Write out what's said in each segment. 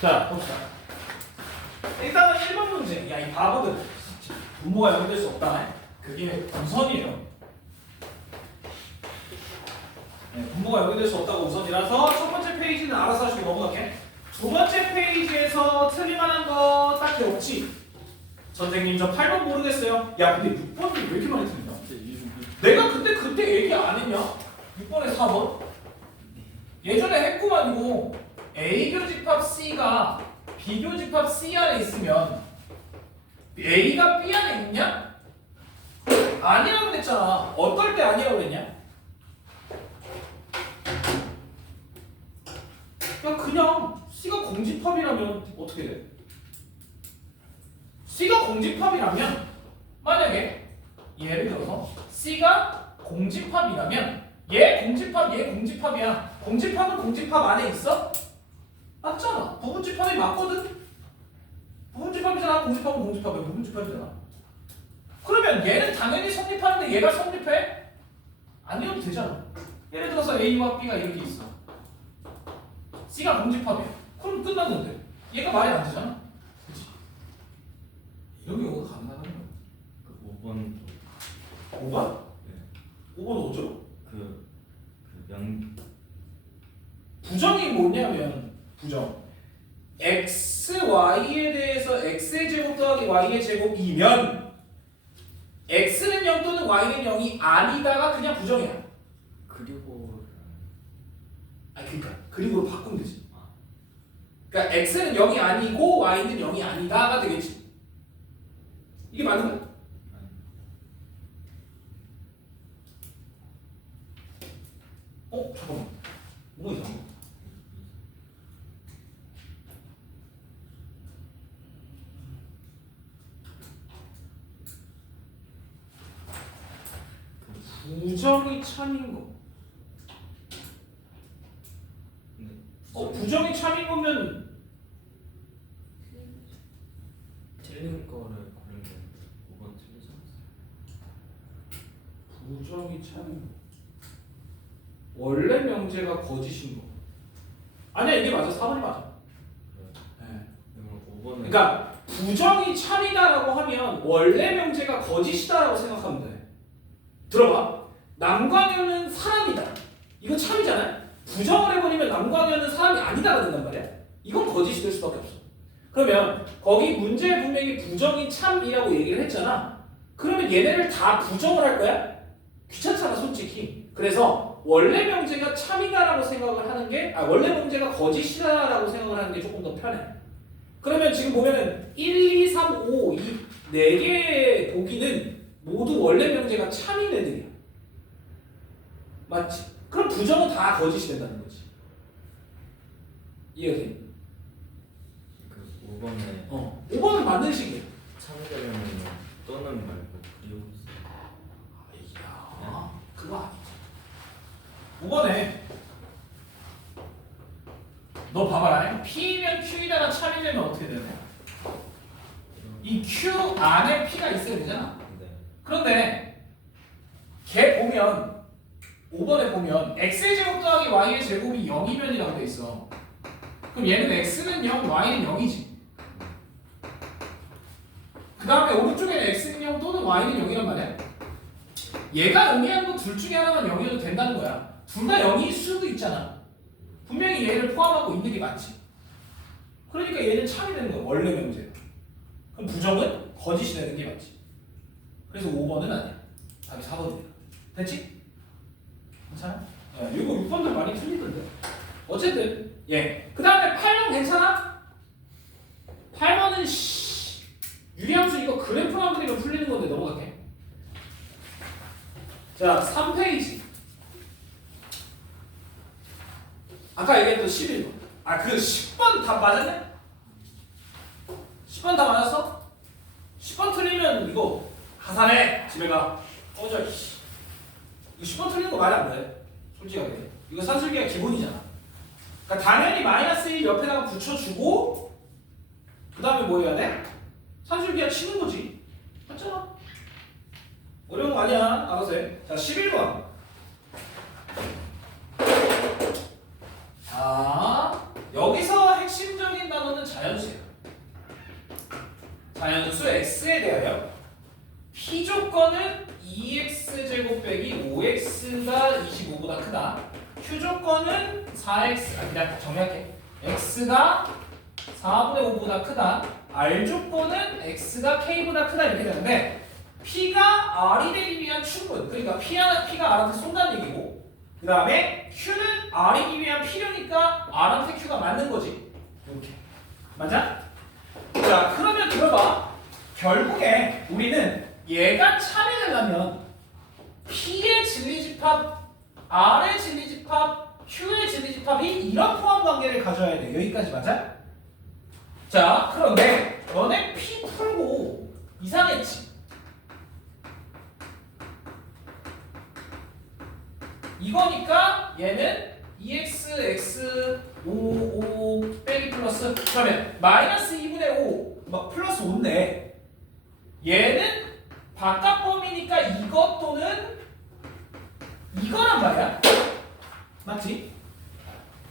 자, 봅시다. 일단은 1번 문제. 야, 이 바보들. 분모가 연결될 수 없다. 그게 우선이에요. 네, 분모가 연결될 수 없다고 우선이라서 첫 번째 페이지는 알아서 하시고 넘어갈게. 두 번째 페이지에서 틀릴만한 거 딱히 없지? 선생님 저 8번 모르겠어요. 야, 근데 6번이 왜 이렇게 많이 틀린다? 내가 그때 얘기 안 했냐? 6번에 4번? 예전에 했구만 이거. A교집합 C가 B교집합 C 안에 있으면 A가 B 안에 있냐? 아니라고 그랬잖아. 어떨 때 아니라고 그랬냐? 그냥 C가 공집합이라면 어떻게 돼? C가 공집합이라면 만약에 예를 들어서 C가 공집합이라면 얘 공집합이야. 공집합은 공집합 안에 있어? 맞잖아. 부분집합이 맞거든? 부분집합이잖아. 공집합은 공집합이야. 부분집합이잖아. 그러면 얘는 당연히 성립하는데 얘가 성립해? 아니어도 되잖아. 예를 들어서 A와 B가 이렇게 있어. C가 공집합이야. 그럼 끝났는데 얘가 말이 안 되잖아. 그치? 이런 경우가 가능하다는 거야. 그 5번 5번? 네. 5번 어쩌? 부정이 뭐냐면 부정 xy에 대해서 x의 제곱 더하기 y의 제곱이면 x는 0 또는 y는 0이 아니다가 그냥 부정이야. 그리고 그리고 바꾸면 되지. 그러니까 x는 0이 아니고 y는 0이 아니다가 되겠지. 이게 맞는 거야? 잠깐만. 뭐가 이상해? 부정이 참인 거. 부정이 참인 거면 틀린 거를 고른 게 5번 틀리지 않았어요? 부정이 참인 거. 원래 명제가 거짓인 거. 아니야, 이게 맞아. 4번이 맞아. 네. 그럼 5번은 그러니까 부정이 참이다라고 하면 원래 명제가 거짓이다라고 생각하면 돼. 들어봐. 남광현은 사람이다. 이거 참이잖아요. 부정을 해버리면 남광현은 사람이 아니다가 된단 말이야. 이건 거짓이 될 수밖에 없어. 그러면 거기 문제에 분명히 부정이 참이라고 얘기를 했잖아. 그러면 얘네를 다 부정을 할 거야? 귀찮잖아, 솔직히. 그래서 원래 명제가 참이다라고 생각을 하는 게, 원래 명제가 거짓이다라고 생각을 하는 게 조금 더 편해. 그러면 지금 보면은 1, 2, 3, 5 이 4개의 보기는 모두 원래 명제가 참인 애들이야. 맞지? 그럼 부정은 다 거짓이 된다는 거지. 이해가 돼? 그 5번에 5번은 맞는 식이야. 참으려면 또는 말고 그리고 야, 그거 아니지. 5번에 너 봐봐라. P면 Q이다가 참이려면 어떻게 되냐? 이 Q 안에 P가 있어야 되잖아. 네. 그런데 걔 보면 5번에 보면 x의 제곱 더하기 y의 제곱이 0이면이라고 돼 있어. 그럼 얘는 x는 0, y는 0이지. 그 다음에 오른쪽에는 x는 0 또는 y는 0이란 말이야. 얘가 의미하는 거 둘 중에 하나만 0이어도 된다는 거야. 둘 다 0일 수도 있잖아. 분명히 얘를 포함하고 있는 게 맞지. 그러니까 얘는 참이 되는 거야. 원래 명제야. 그럼 부정은 거짓이 되는 게 맞지. 그래서 5번은 아니야. 답이 4번이야. 됐지? 괜찮아? 이거 6번도 많이 틀리던데. 어쨌든 그 다음에 8번 괜찮아? 8번은 유리함수 이거 그래프만 그리면 풀리는 건데 넘어갈게. 자, 3페이지. 아까 얘기했던 11번. 그 10번 다 맞았네? 10번 다 맞았어? 10번 틀리면 이거 하산해. 집에 가. 꺼져. 이거 10번 틀리는 거 말이 안 돼. 솔직하게. 이거 산술기가 기본이잖아. 그러니까 당연히 마이너스 1 옆에다가 붙여주고 그 다음에 뭐 해야 돼? 산술기가 치는 거지. 맞잖아. 어려운 거 아니야. 알아서 해. 자, 11번. 자, 여기서 핵심적인 단어는 자연수 x에 대하여 p 조건은 2x제곱 빼기 5x가 25보다 크다. q 조건은 4x 그냥 정리할게. x가 4분의 5보다 크다. r 조건은 x가 k보다 크다 이렇게 되는데 p가 r이 되기 위한 충분 그러니까 p가 r한테 쏜다는 얘기고 그 다음에 q는 r이기 위한 필요니까 r한테 q가 맞는 거지. 이렇게 맞아? 자 그러면 들어봐. 결국에 우리는 얘가 참이 되려면 P의 진리집합, R의 진리집합, Q의 진리집합이 이런 포함 관계를 가져야 돼. 여기까지 맞아? 자, 그런데 너네 P 풀고 이상했지? 이거니까 얘는 2x, x, 5 빼기 플러스 그러면 마이너스 2분의 5 막 플러스 5인데 얘는 바깥 범위니까 이것 또는 이거란 말이야. 맞지?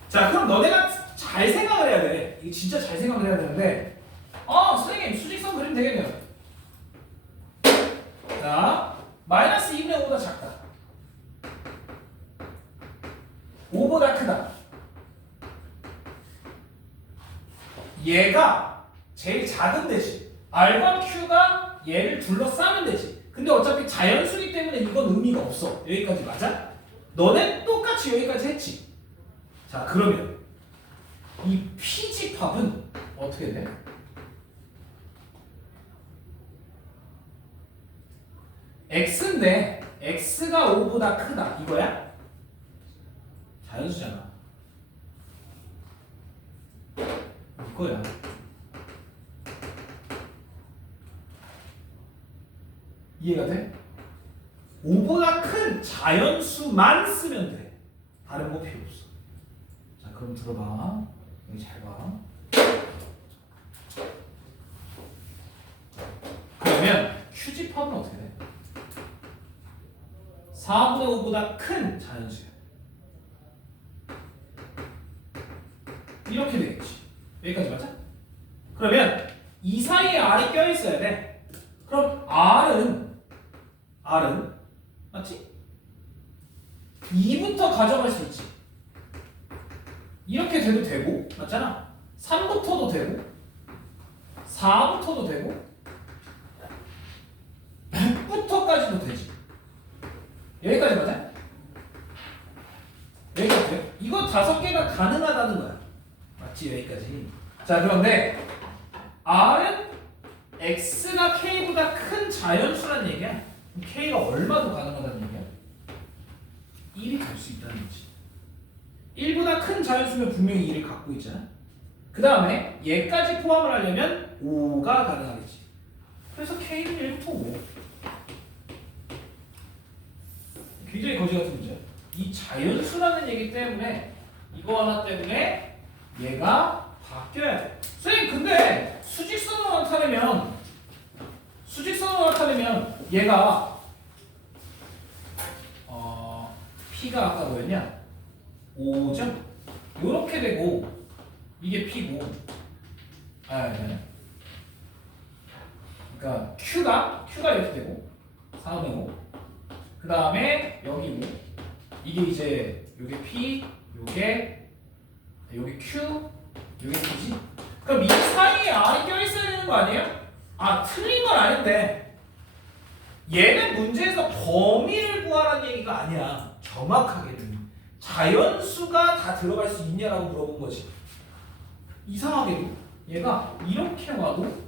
자 그럼 너네가 잘 생각을 해야 돼. 이거 진짜 잘 생각을 해야 되는데 선생님 수직선 그리면 되겠네요. 자 마이너스 2분의 5보다 작다. 5보다 크다. 얘가 제일 작은 되지. R과 Q가 얘를 둘러싸면 되지. 근데 어차피 자연수기 때문에 이건 의미가 없어. 여기까지 맞아? 너네 똑같이 여기까지 했지. 자 그러면 이 P집합은 어떻게 돼? X인데 X가 5보다 크다 이거야? 자연수잖아. 이거야. 이해가 돼? 5보다 큰 자연수만 쓰면 돼. 다른 거 필요 없어. 자, 그럼 들어봐. 여기 잘 봐. 그러면 Q집합은 어떻게 돼? 4분의 5보다 큰 자연수야. 이렇게 되겠지. 여기까지 맞아? 그러면 이 사이에 R이 껴있어야 돼. 그럼 R은 맞지? 2부터 가져갈 수 있지. 이렇게 돼도 되고 맞잖아. 3부터도 되고 4부터도 되고 6부터까지도 되지. 여기까지 맞아? 여기까지 돼? 이거 5개가 가능하다는 거야. 맞지? 여기까지. 자 그런데 R은 X가 K보다 큰 자연수란 얘기야. K가 얼마도 가능하다는 얘기야? 1이 될 수 있다는 거지. 1보다 큰 자연수면 분명히 2를 갖고 있잖아. 그 다음에 얘까지 포함을 하려면 5가 가능하겠지. 그래서 K는 1부터 5. 굉장히 거지 같은 문제야. 이 자연수라는 얘기 때문에 이거 하나 때문에 얘가 바뀌어야 돼. 선생님 근데 수직선으로 나타내면 얘가 P가 아까 뭐였냐? 5죠? 요렇게 되고 이게 P고 그러니까 Q가 이렇게 되고 4분의 5 그 다음에 여기 5 이게 이제 요게 P 요게 Q 요게 P지? 그럼 이 사이에 R이 껴있어야 되는 거 아니에요? 틀린 건 아닌데 얘는 문제에서 범위를 구하라는 얘기가 아니야. 정확하게는 자연수가 다 들어갈 수 있냐라고 물어본 거지. 이상하게도 얘가 이렇게 와도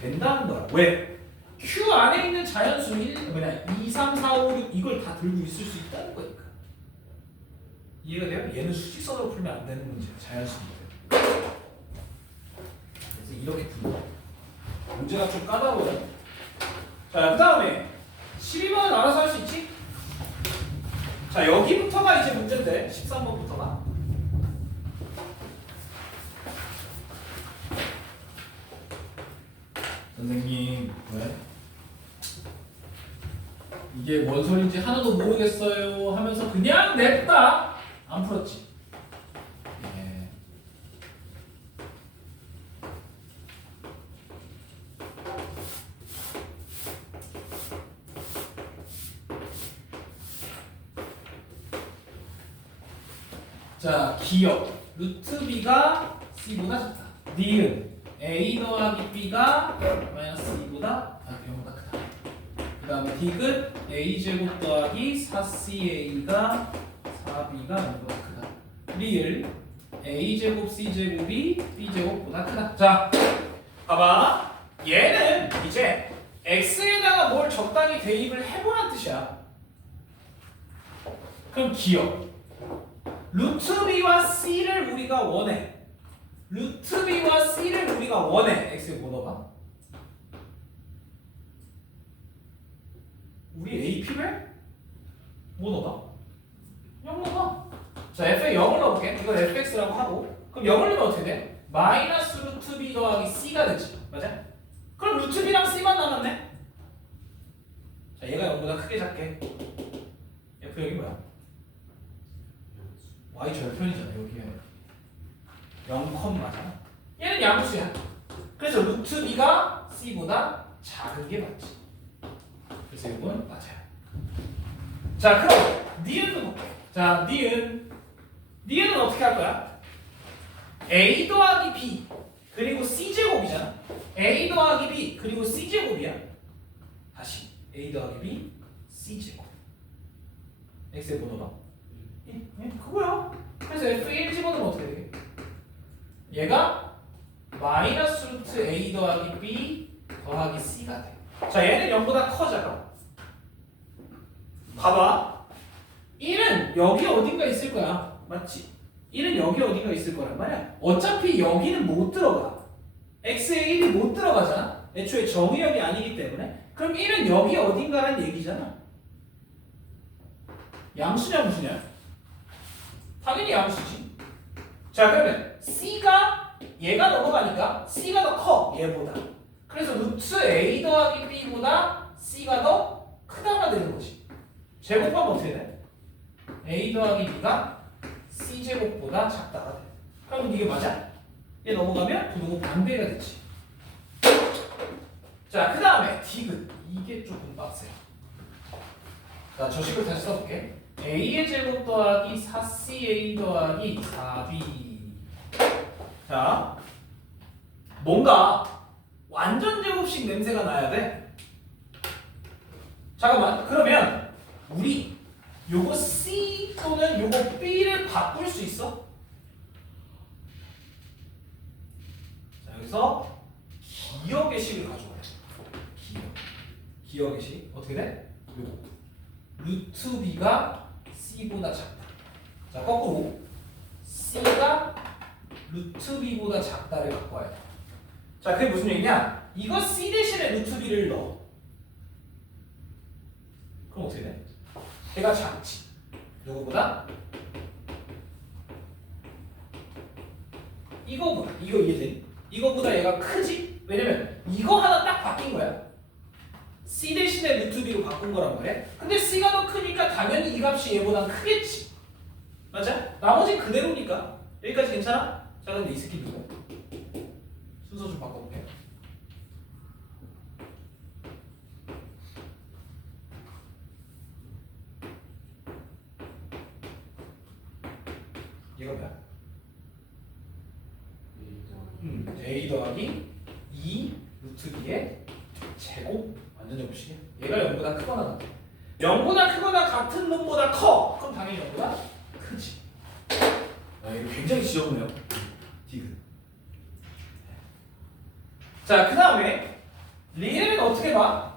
된다는 거야. 왜? Q 안에 있는 자연수 2, 3, 4, 5, 6 이걸 다 들고 있을 수 있다는 거니까. 이해가 돼요? 얘는 수직선으로 풀면 안 되는 문제야. 자연수인데. 그래서 이렇게 푸는 거야. 문제가 좀 까다로워요. 자, 그 다음에 12번은 알아서 할 수 있지? 자, 여기부터가 이제 문제인데 13번부터가 선생님 왜? 이게 뭔 소리인지 하나도 모르겠어요 하면서 그냥 냈다 안 풀었지. 자, 기억 루트 b가 c보다 작다. 니은 a 더하기 b가 마이너스 2보다 b보다 크다. 그 다음에 디귿 a 제곱 더하기 4ca가 4b가 0보다 크다. 리을 a 제곱 c 제곱이 b 제곱보다 크다. 자, 봐봐. 얘는 이제 x에다가 뭘 적당히 대입을 해보란 뜻이야. 그럼 기억 루트 b와 c를 우리가 원해. 루트 b와 c를 우리가 원해. x에 뭐 넣어봐? 우리 a, p를 뭐 넣어봐? 0 넣어봐. 자, f에 0을 넣어볼게. 이걸 fx라고 하고. 그럼 0을 넣으면 어떻게 돼? 마이너스 루트 b 더하기 c가 되지. 맞아? 그럼 루트 b랑 c만 남았네? 자, 얘가 0보다 크게 작게. f 여기 뭐야? y 절편이잖아. 여기에 0컴마잖아. 얘는 양수야. 그래서 루트 b가 c보다 작은 게 맞지. 그래서 이건 맞아요. 자, 그럼 니은도 볼게. 자, 니은은 어떻게 할 거야? a 더하기 b 그리고 c 제곱이잖아. a 더하기 b 그리고 c 제곱이야. 다시 a 더하기 b c 제곱. x의 번호가 그거야. 그래서 f1 집어넣으면 어떻게 되게? 얘가 마이너스 루트 a 더하기 b 더하기 c가 돼. 자, 얘는 0보다 커져. 봐봐. 1은 여기 어딘가 있을 거야. 맞지? 1은 여기 어딘가 있을 거란 말이야. 어차피 여기는 못 들어가. x에 1이 못 들어가잖아. 애초에 정의역이 아니기 때문에. 그럼 1은 여기 어딘가란 얘기잖아. 양수냐 무수냐? 당연히 양수지. 자, 그러면 c가 얘가 넘어가니까 c가 더 커. 얘보다. 그래서 루트 a 더하기 b보다 c가 더 크다가 되는 거지. 제곱하면 어떻게 돼? a 더하기 b가 c 제곱보다 작다가 돼. 그럼 이게 맞아? 얘 넘어가면 부등호 반대가 되지. 자, 그 다음에 디귿. 이게 조금 빡세요. 자, 저 식을 다시 써볼게. a의 제곱 더하기 4ca 더하기 4b. 자, 뭔가 완전 제곱식 냄새가 나야 돼. 잠깐만. 그러면 우리 요거 c 또는 요거 b를 바꿀 수 있어? 자, 여기서 기억의 식을 가져와야 돼. 기억의 식 어떻게 돼? 요거 루트 b가 c보다 작다. 자, 거꾸로 c가 루트 b보다 작다를 갖고 와야 돼. 자, 그게 무슨 얘기냐? 이거 c 대신에 루트 b를 넣어. 그럼 어떻게 돼? 얘가 작지. 누구보다? 이거보다. 이거 이해돼? 이거보다 얘가 크지? 왜냐면 이거 하나 딱 바뀐 거야. c 대신에 루트 b로 바꾼 거란 말이야. 근데 c가 더 크니까 당연히 이 값이 얘보다 크겠지. 맞아? 나머지는 그대로니까. 여기까지 괜찮아? 자, 근데 이 새끼 누구? 순서 좀 바꿔볼게. 얘가 뭐야? a 더하기 2 루트 b의 제곱. 완전 제곱식이야. 얘가 0보다 크거나 같아. 0보다 크거나 같은 놈보다 커. 그럼 당연히 0보다 크지. 아, 이거 굉장히 지저분해요. 디귿. 자, 그 다음에 리을은 어떻게 봐?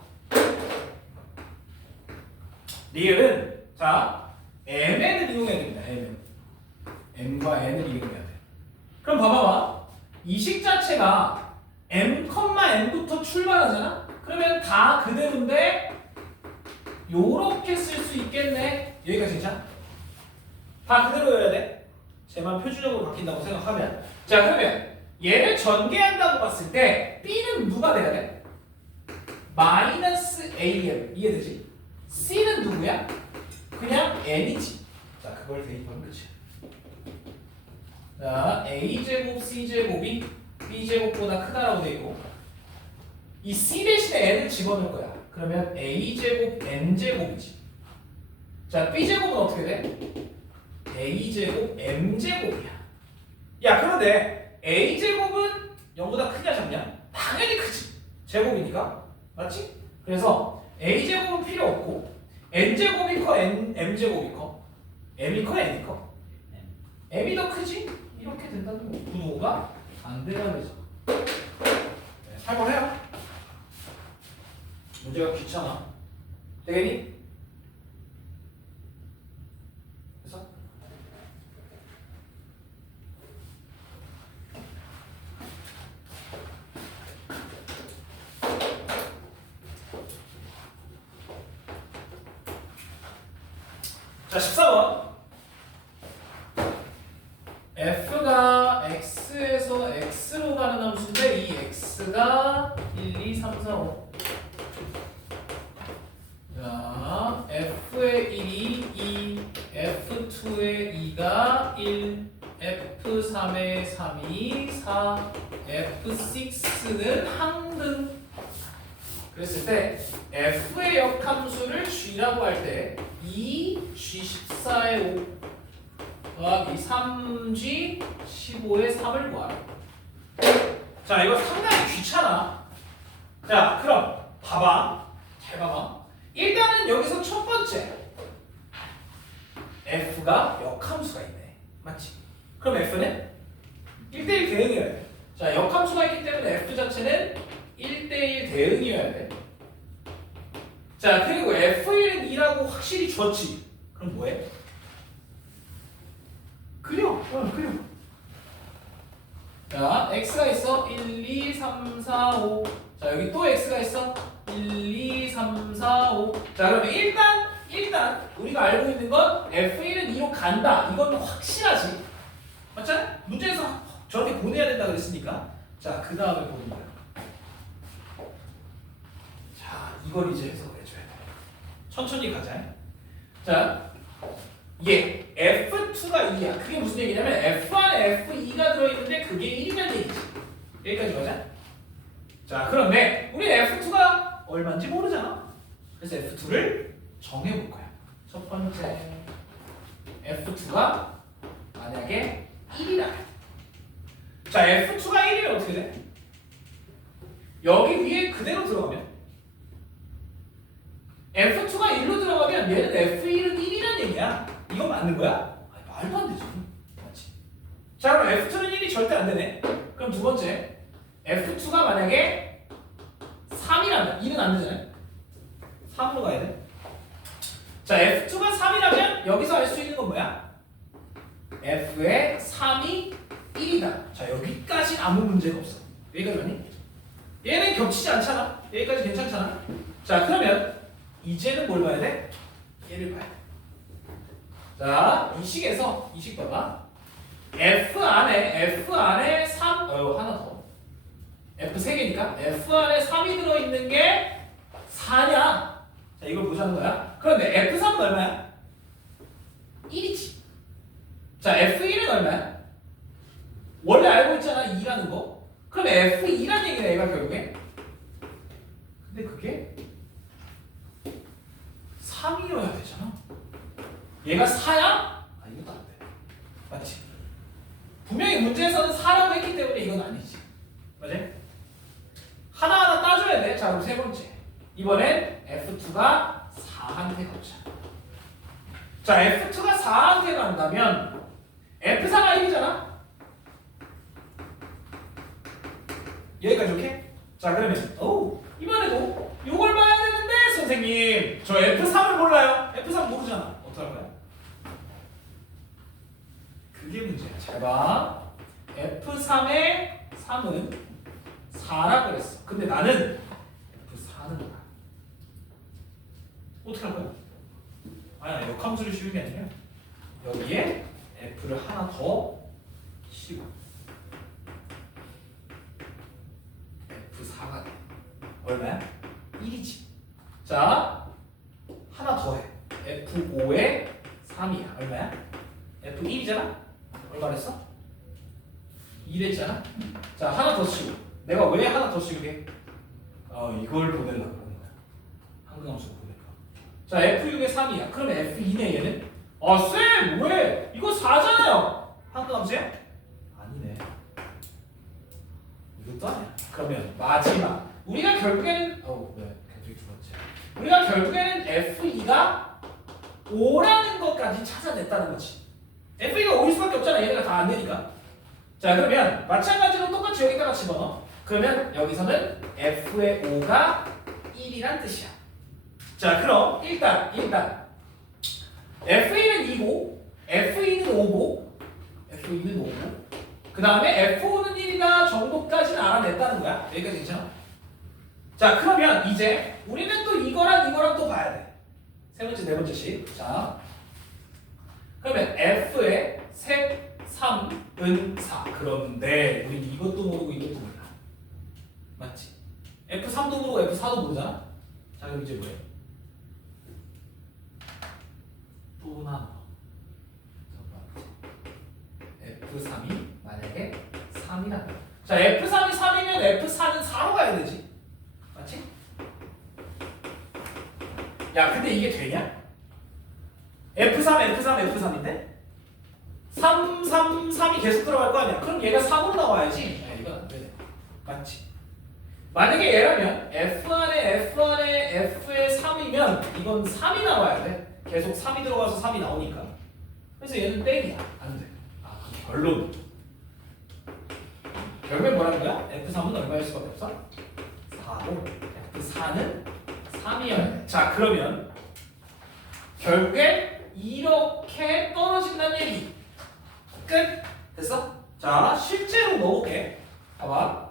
리을은 자 mn을 이용해야 됩니다. m과 n을 이용해야 돼. 그럼 봐봐봐. 이 식 자체가 m, n부터 출발하잖아? 그러면 다 그대로인데 요렇게 쓸 수 있겠네. 여기까지 괜찮아? 다 그대로여야 돼. 쟤만 표준형으로 바뀐다고 생각하면. 자, 그러면 얘를 전개한다고 봤을 때 b는 누가 돼야 돼? 마이너스 am. 이해되지? c는 누구야? 그냥 n이지. 자, 그걸 대입하면 끝이야. 자, a제곱 c제곱이 b제곱보다 크다라고 돼 있고 이 c 대신에 n을 집어넣을 거야. 그러면 a제곱 n제곱이지. 자, b제곱은 어떻게 돼? a제곱 m제곱이야. 야 그런데 a제곱은 0보다 크냐 작냐? 당연히 크지. 제곱이니까. 맞지? 그래서 a제곱은 필요 없고 n제곱이 커 m제곱이 커? m이 커 n이 커? m이 더 크지? 이렇게 된다는 거. 구도가 안 되는 거죠. 네, 살벌해요. 문제가 귀찮아. 되겠니? 그래서 자 14번 f가 x에서 x로 가는 함수인데 이 x가 1, 2, 3, 4, 5 자, f의 1이 2, f2의 2가 1, f3의 3이 4, f6는 항등. 그랬을 때 f의 역함수를 g라고 할 때 2, g14의 5 더하기 3g 15의 3을 구하라. 자, 이거 상당히 귀찮아. 자, 그럼 봐봐. 잘 봐봐. 일단은 여기서 첫 번째 f가 역함수가 있네. 맞지? 그럼 f는 1대1 대응이어야 돼. 자, 역함수가 있기 때문에 f 자체는 1대1 대응이어야 돼. 자, 그리고 f1은 2라고 확실히 줬지. 그럼 뭐해? 그려. 그려. 자, x가 있어. 1, 2, 3, 4, 5. 자, 여기 또 x가 있어. 1, 2, 3, 4, 5. 자, 그러면 일단 우리가 알고 있는 건 f1은 2로 간다. 이건 확실하지. 맞잖아? 문제에서 저렇게 보내야 된다 그랬으니까. 자, 그 다음에 보는 거야. 자, 이걸 이제 해석을 해줘야 돼. 천천히 가자. 자, 얘 f2가 2야. 그게 무슨 얘기냐면 f 안에 f2가 들어있는데 그게 1이라는 얘기지. 여기까지 가자. 자, 그런데 우리 f2가 얼마인지 모르잖아. 그래서 f2를 정해볼 거야. 첫 번째 f2가 만약에 1이라. 자, f2가 1이면 어떻게 돼? 여기 위에 그대로 들어가면 f2가 1로 들어가면 얘는 f1은 1이라는 얘기야. 이거 맞는 거야? 아니, 말도 안 되지. 맞지? 자, 그럼 f2는 1이 절대 안 되네. 그럼 두 번째 f2가 만약에 3이라면 2는 안 되잖아요. 3으로 가야 돼. 자, f2가 3이라면 여기서 알 수 있는 건 뭐야? f의 3이 1이다. 자, 여기까지 아무 문제가 없어. 여기까지 맞니? 얘는 겹치지 않잖아. 여기까지 괜찮잖아. 자, 그러면 이제는 뭘 봐야 돼? 얘를 봐야 돼. 자, 이 식에서 이 식 봐봐. f 안에 3 하나 더. f 3개니까 f 안에 3이 들어있는 게 4냐? 자, 이걸 보자는 거야. 그런데 f3은 얼마야? 1이지. 자, f1은 얼마야? 원래 알고 있잖아, 2라는 거. 그럼 f2라는 얘기네, 얘가 결국에. 근데 그게 3이어야 되잖아. 얘가 4야? 아, 이것도 안 돼. 맞지? 분명히 문제에서는 4라고 했기 때문에 이건 아니지. 맞지? 하나하나 따줘야 돼. 자, 그럼 세 번째. 이번엔 F2가 4한테 가보자. 자, F2가 4한테 간다면 F4가 1이잖아? 여기까지 오케이? 자, 그러면 이번에도 이걸 봐야 되는데 선생님 저 F3을 몰라요. F3 모르잖아. 어떡할 거야? 그게 문제야. 잘 봐. F3의 3은 4라 그랬어. 근데 나는 F4는 몰라. 어떻게 할 거야? 아니, 역함수를 씌우는 게 아니라 여기에 F를 하나 더 씌워. F4가 돼. 얼마야? 1이지. 자, 하나 더 해. F5에 3이야. 얼마야? F1이잖아? 얼마랬어? 2랬잖아? 자, 하나 더 씌워. 내가 왜 하나 더 씌우게? 이걸 보내려고 그러는 거야. 한국함수 보내려고. 자, F6에 3이야. 그러면 F2네 얘는? 아, 쌤, 왜? 이거 4잖아요. 한가함수야? 아니네. 이것도 아니야. 그러면 마지막. 우리가 결국에는 네, 계속 두 번째. 우리가 결국에는 F2가 5라는 것까지 찾아냈다는 거지. F2가 5일 수밖에 없잖아. 얘네가 다 안 되니까. 자, 그러면 마찬가지로 똑같이 여기다가 집어넣어. 그러면 여기서는 F의 5가 1이란 뜻이야. 자, 그럼 일단 F1은 2고 F2는 5고 F2는 5고 그 다음에 F5는 1이다 정도까지는 알아냈다는 거야. 여기까지 괜찮아? 자, 그러면 이제 우리는 또 이거랑 또 봐야 돼. 세 번째, 네 번째씩. 자, 그러면 F의 셋, 3은 4. 그런데 우린 이것도 모르고 이것도 몰라. 맞지? F3도 모르고 F4도 모르잖아? 자, 그럼 이제 뭐해? 또 나눠. F3이 만약에 3이라면 자, F3이 3이면 F4는 4로 가야 되지. 맞지? 야, 근데 이게 되냐? F3인데 3, 3, 3이 계속 들어갈 거 아니야. 그럼 얘가 3으로 나와야지. 야, 이건 안 되네. 맞지? 만약에 얘라면 F의 3이면 이건 3이 나와야 돼. 계속 3이 들어가서 3이 나오니까. 그래서 얘는 땡이야. 안 돼. 아, 결론. 결국엔 뭐라는 거야? F3은 얼마일 수밖에 없어? 4고 F4는 3이어야 돼. 자, 그러면 결국에 이렇게 떨어진다는 얘기. 끝. 됐어? 자, 실제로 넣어볼게. 봐봐.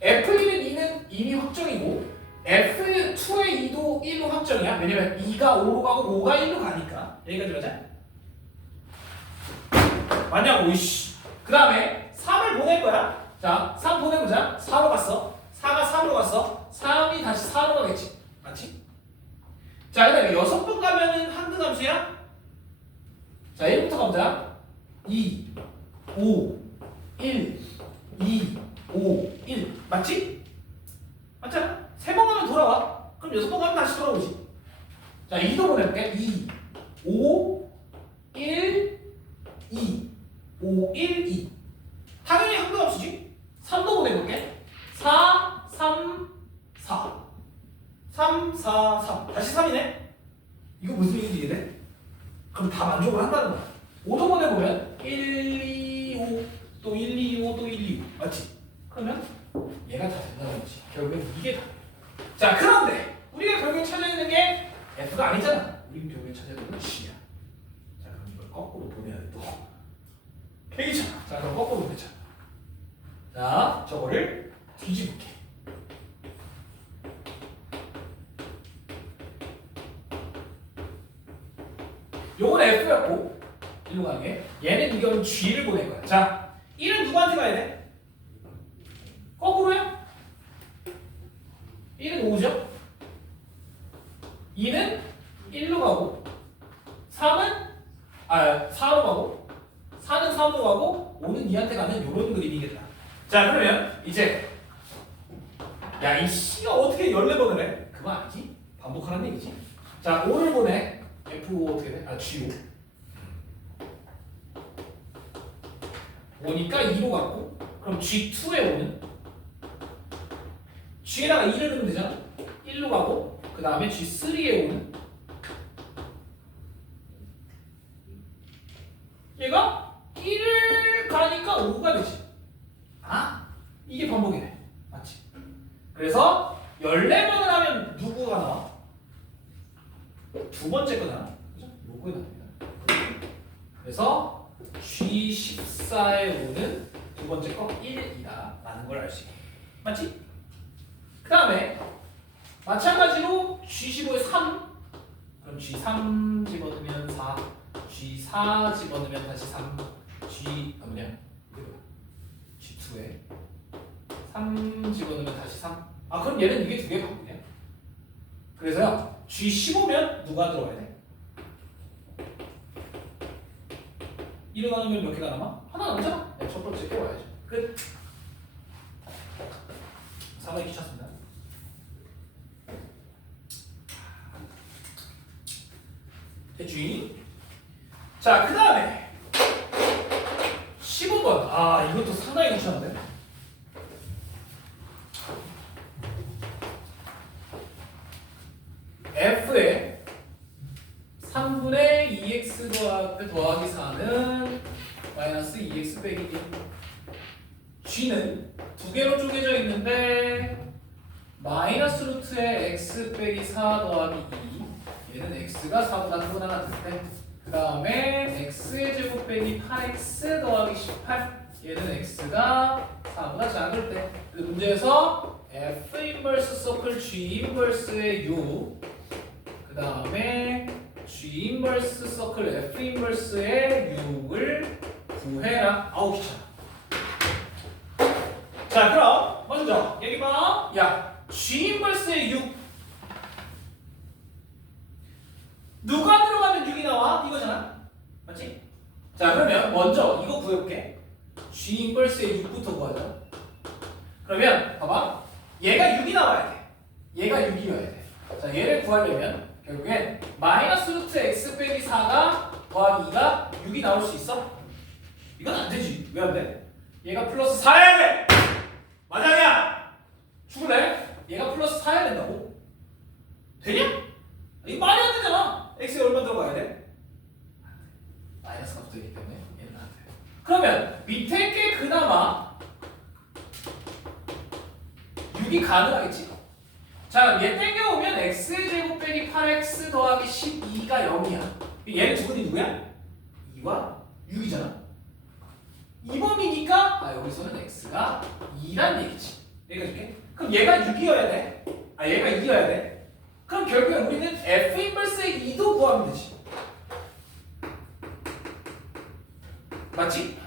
F1은 2는 이미 확정이고 F2의 2도 1로 확정이야. 왜냐면 2가 5로 가고 5가 1로 가니까. 여기까지 가자. 맞냐고 이씨. 그 다음에 3을 보낼 거야. 자, 3 보내보자. 4로 갔어. 4가 3으로 갔어. 3이 다시 4로 가겠지. 맞지? 자, 그 다음에 6번 가면은 한등함수야. 자, 1부터 가보자. 2, 5, 1, 2, 5, 1. 맞지? 맞잖아? 3번 가면 돌아와. 그럼 6번 가면 다시 돌아오지. 자, 2도 보낼게. 2, 5, 1, 2, 5, 1, 2. 당연히 한등함수지. 3도 보내볼게. 4, 3, 4. 3, 4, 3. 다시 3이네? 이거 무슨 얘기인지 이해돼? 그럼 다 만족을 한다는 거야. 5도 보내보면 1, 2, 5, 또 1, 2, 5, 또 1, 2, 5. 맞지? 그러면 얘가 다 된다는 거지. 결국엔 이게 다. 자, 그런데 우리가 결국에 찾아야 되는 게 F가 아니잖아. 우리 결국에 찾아야 되는 건 G야. 자, 그럼 이걸 거꾸로 보내야 돼 또. 괜찮아. 자, 그럼 거꾸로 보내자. 자, 저거를 뒤집을게. 요건 F였고 1로 가는 게 얘는 이건 G를 보낼 거야. 자, 1은 누구한테 가야 돼? 거꾸로야? 1은 5죠? 2는 1로 가고 3은 4로 가고 4는 3으로 가고 5는 2한테 가는 요런 그림이겠다. 자, 그러면 이제 야, 이 C가 어떻게 14번을 해? 그거 아니지? 반복하라는 얘기지. 자, 5를 보내. F5 어떻게 돼? G5. 5니까 2로 갔고 그럼 G2에 5는 G에다가 2를 넣으면 되잖아. 1로 가고 그 다음에 G3에 5는 얘가 1을 가니까 5가 되지. 아, 이게 반복이네. 맞지? 그래서 14번을 하면 누구가 나와? 두 번째 거 나와. 그죠? 요거에 나옵니다. 그래서 G14에 5는 두 번째 거 1이다 라는 걸 알 수 있고. 맞지? 그 다음에 마찬가지로 G15에 3. 그럼 G3 집어넣으면 4, G4 집어넣으면 다시 3, G2에 3 집어넣으면 다시 3. 아, 그럼 얘는 이게 두 개 바꾸냐? 그래서요, G15면 누가 들어가야 돼? 일어나면 몇 개가 남아? 하나 남잖아? 네, 첫 번째 깨워야죠. 끝. 상당히 귀찮습니다. 자, 그 다음에 15번. 아, 이것도 상당히 괜찮은데? f의 3분의 2x 더하기 4는 마이너스 2x 빼기 1. g는 두 개로 쪼개져 있는데 마이너스 루트의 x 빼기 4 더하기 2. 얘는 x가 4보다 크거나 같을 때. 그 다음에 x의 제곱 빼기 8x 더하기 18. 얘는 x가 4보다 작을 때. 그 문제에서 f 인버스 서클 g 인버스의 u. 그 다음에 g 인버스 서클 f 인버스의 6을 구해라. 아우 귀찮아. 자, 그럼 먼저 여기 봐. 야, g 인버스의 6 누가 들어가면 6이 나와? 이거잖아. 맞지? 자, 그러면 먼저 이거 구해볼게. g 인버스의 6부터 구하자. 그러면 봐봐. 얘가 6이 나와야 돼. 얘가 6이어야 돼. 자, 얘를 구하려면 결국엔 마이너스 루트 x 빼기 4가 더하기 2가 6이 나올 수 있어? 이건 안 되지. 왜 안 돼? 얘가 플러스 4여야 돼. 맞아, 아니야? 죽을래? 얘가 플러스 4여야 된다고? 되냐? 이거 말이 안 되잖아. x에 얼마 들어가야 돼? 마이너스가 붙어있기 때문에 얘는 안 돼. 그러면 밑에 게 그나마 6이 가능하겠지? 자, 얘 땡겨오면 x의 제곱 빼기 8x 더하기 12가 0이야. 얘는 두 분이 누구야? 2와 6이잖아. 2범이니까 여기서는 x가 2란 얘기지. 여기까지. 그럼 얘가 6이어야 돼. 얘가 2여야 돼. 그럼 결국에 우리는 f 인버스의 2도 구하면 되지. 맞지?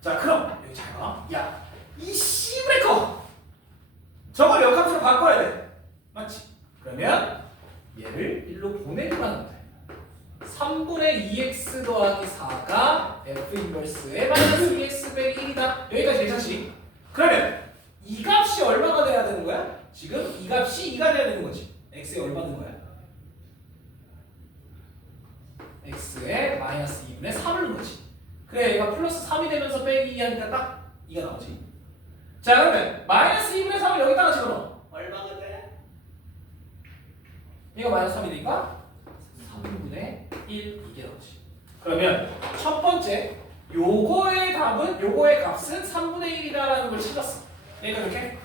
자, 그럼 여기 잘 봐. 야, 이 씨브레커 저걸 역함수로 바꿔야 돼. 맞지? 그러면 얘를 1로 보내기만 하면 돼. 3분의 2x 더하기 4가 f 인버스의 마이너스 2x 빼기 1이다. 여기까지 괜찮지? 그러면 이 값이 얼마가 돼야 되는 거야? 지금 이 값이 2가 돼야 되는 거지. x에 얼마 든 거야? x에 마이너스 2분의 3을 넣은 거지. 그래, 얘가 플러스 3이 되면서 빼기 2 하니까 딱 2가 나오지. 자, 그러면 마이너스 2분의 3을 여기다가 집어넣어. 얼마가 돼? 얘가 마이너스 3이 되니까 3분의 1 이게 나오지. 그러면 첫 번째 요거의 답은 요거의 값은 3분의 1이다라는 걸 찾았어. 그러니까 이렇게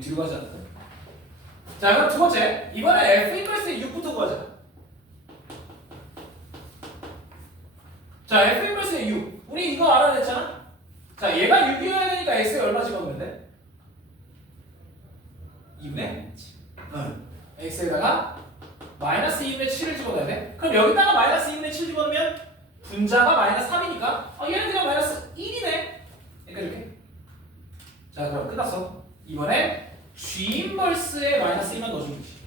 뒤로 가지 않나? 자, 그럼 두 번째 이번에 f 인버스의 6부터 구하자. 자, f 인버스의 6 우리 이거 알아냈잖아? 자, 얘가 6이어야 되니까 x에 얼마 집어넣으면 돼? 2분의 x에다가 마이너스 2분의 7을 집어넣어야 돼. 그럼 여기다가 마이너스 2분의 7 집어넣으면 분자가 마이너스 3이니까 얘는 그냥 마이너스 1이네. 그러니까 이렇게. 자, 그럼 끝났어. 이번에 g 인버스에 마이너스 1만 넣어주면 되지.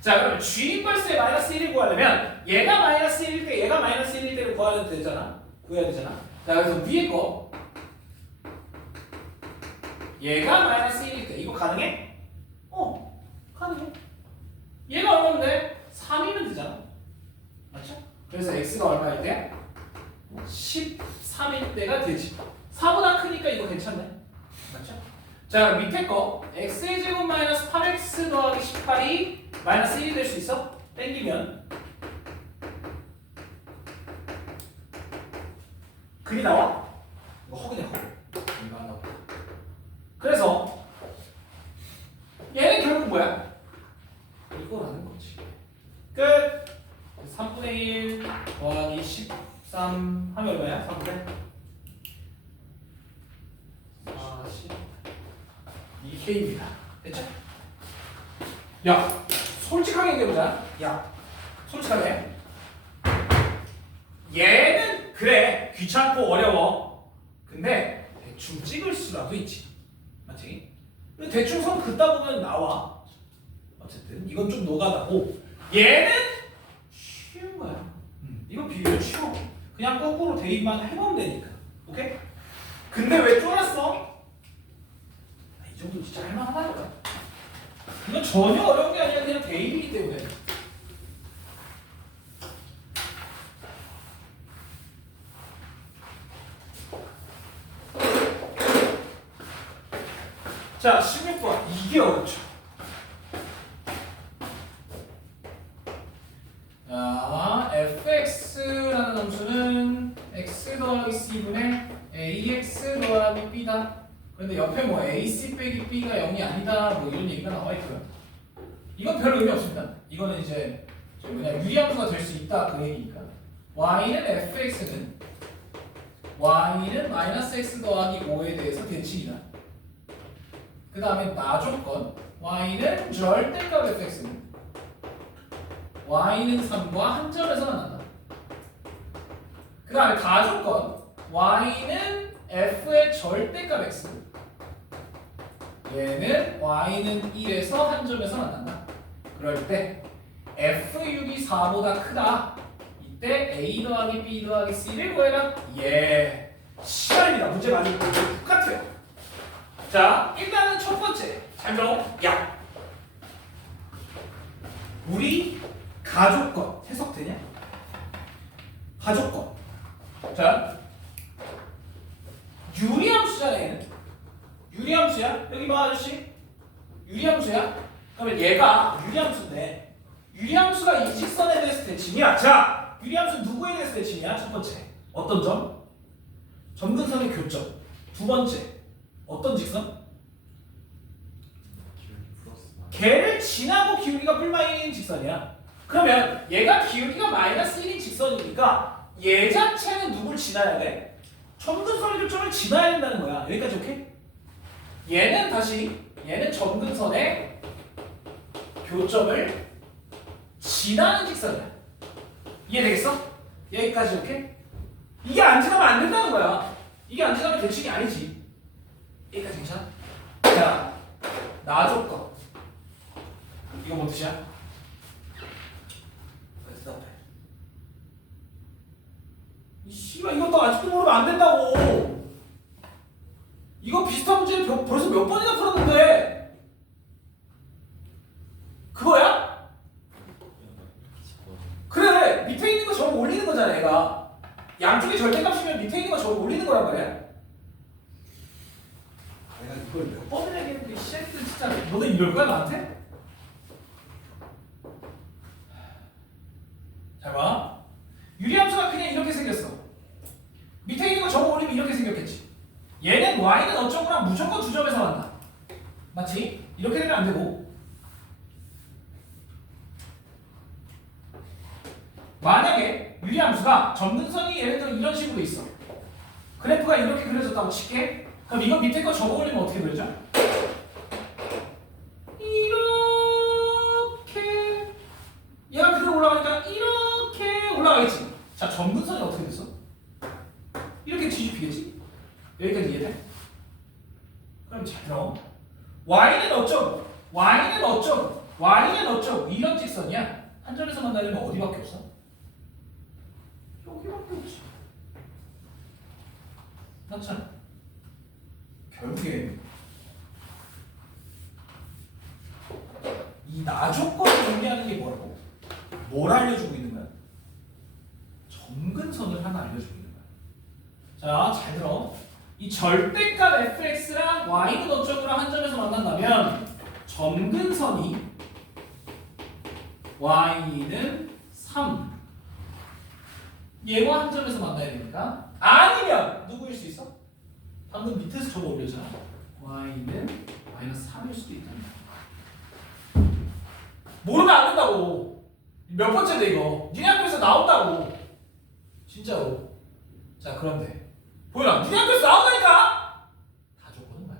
자, 그럼 g 인버스에 마이너스 1을 구하려면 얘가 마이너스 1일 때 얘가 마이너스 1일 때를 구해야 되잖아. 자, 그래서 위에 거 얘가 마이너스 1일 때 이거 가능해? 가능해. 얘가 얼마면 돼? 3이면 되잖아. 맞죠? 그래서 x가 얼마일 때? 13일 때가 되지. 4보다 크니까 이거 괜찮네. 맞죠? 자, 밑에 거 x의 제곱 마이너스 8x 더하기 18이 마이너스 1이 될 수 있어? 땡기면 그게 나와? 이거 허그냐 허그. 이거 안 나와. 그래서 얘는 결국 뭐야? 이거라는 거지. 끝. 3분의 1 더하기 13 하면 얼마야? 3분의 40 2K입니다. 됐죠? 야, 솔직하게 얘기해보자. 야, 솔직하게. 얘는 그래 귀찮고 어려워. 근데 대충 찍을 수라도 있지. 맞지? 대충 선 긋다 보면 나와. 어쨌든 이건 좀 노가다고. 얘는 쉬운 거야. 이건 비교적 쉬워. 그냥 거꾸로 대입만 해보면 되니까. 오케이? 근데 왜 쫄았어? 이 정도 진짜 할만하다니까. 이건 전혀 어려운 게 아니라 그냥 대입이기 때문에. 자, 16번. 이게 어렵죠. 자, fx라는 함수는 x 더하기 c분의 ax 더하기 b다. 그런데 옆에 뭐 ac 빼기 b가 0이 아니다 뭐 이런 얘기가 나와 있고요. 이건 별 의미 없습니다. 이거는 이제 그냥 유리함수가 될 수 있다 그 얘기니까. y는 fx는 y는 마이너스 x 더하기 5에 대해서 대칭이다. 그 다음에 나조건 y는 절대값 fx는 y는 3과 한 점에서 만난다. 그 다음에 가조건 y는 f의 절대값 x 얘는 y는 1에서 한 점에서 만난다. 그럴 때 f6이 4보다 크다. 이때 a 더하기 b 더하기 c를 구해라. 예, 시간입니다. 문제 많이 똑같아요. 자, 일단은 첫 번째 잘 들어. 야, 우리 가조건 해석되냐? 가조건. 자, 유리함수잖아. 얘는 유리함수야. 여기 봐 아저씨, 유리함수야. 그러면 얘가 유리함수인데 유리함수가 이 직선에 대해서 대칭이야. 자, 유리함수 누구에 대해서 대칭이야? 첫 번째 어떤 점? 점근선의 교점. 두 번째 어떤 직선? 걔를 지나고 기울기가 뿔마인 직선이야. 그러면 얘가 기울기가 마이너스 1인 직선이니까 얘 자체는 누굴 지나야 돼? 점근선의 교점을 지나야 된다는 거야. 여기까지 오케이? 얘는 다시 얘는 점근선의 교점을 지나는 직선이야. 이해되겠어? 여기까지 오케이? 이게 안 지나면 안 된다는 거야. 이게 안 지나면 대칭이 아니지. 여기까지 괜찮아? 자, 나조건. 이거 뭔 뜻이야? 대답해. 이 씨발 이것도 아직도 모르면 안 된다고. 이거 비슷한 문제 벌써 몇 번이나 풀었는데. 그거야? 그래, 밑에 있는 거 저거 올리는 거잖아, 얘가. 양쪽이 절대값이면 밑에 있는 거 저거 올리는 거란 말이야. 내가 이걸 몇 번을 얘기했는데 이 새끼들 진짜 너네 이럴 거야 나한테? 잘 봐. 유리함수가 그냥 이렇게 생겼어. 밑에 있는 거 저거 올리면 이렇게 생겼겠지. 얘는 y는 어쩌고랑 무조건 두 점에서 만나. 맞지? 이렇게 되면 안 되고. 만약에 유리함수가 점근선이 예를 들어 이런 식으로 있어. 그래프가 이렇게 그려졌다고 칠게. 그럼 이거 밑에 거 저거 올리면 어떻게 그려져? 이렇게. 얘가 그대로 올라가니까 이렇게 올라가겠지. 자, 점근선이 어떻게 됐어? 이렇게 뒤집히겠지? 여기까지 이해돼? 그럼 잘 들어. y는 어쩌고 y는 어쩌고 y는 어쩌고 이런 직선이야. 한 점에서 만나려면 어디밖에 없어? 여기밖에 없지. 맞잖아. 결국에 이 나조건을 정리하는 게 뭐라고? 뭘 알려주고 있는 거야? 점근선을 하나 알려주고 있는 거야. 자, 잘 들어. 이 절대값 fx랑 y는 어쩌고랑 한 점에서 만난다면 점근선이 y는 3 얘와 한 점에서 만나야 되니까 아니면 누구일 수 있어? 방금 밑에서 저거 올렸잖아. y는 마이너스 3일 수도 있다. 모르면 안 된다고. 몇 번째인데 이거. 니네 학교에서 나온다고. 진짜로. 자, 그런데 보여라. 니네 학교에서 나온다니까. 다 줬거든 말.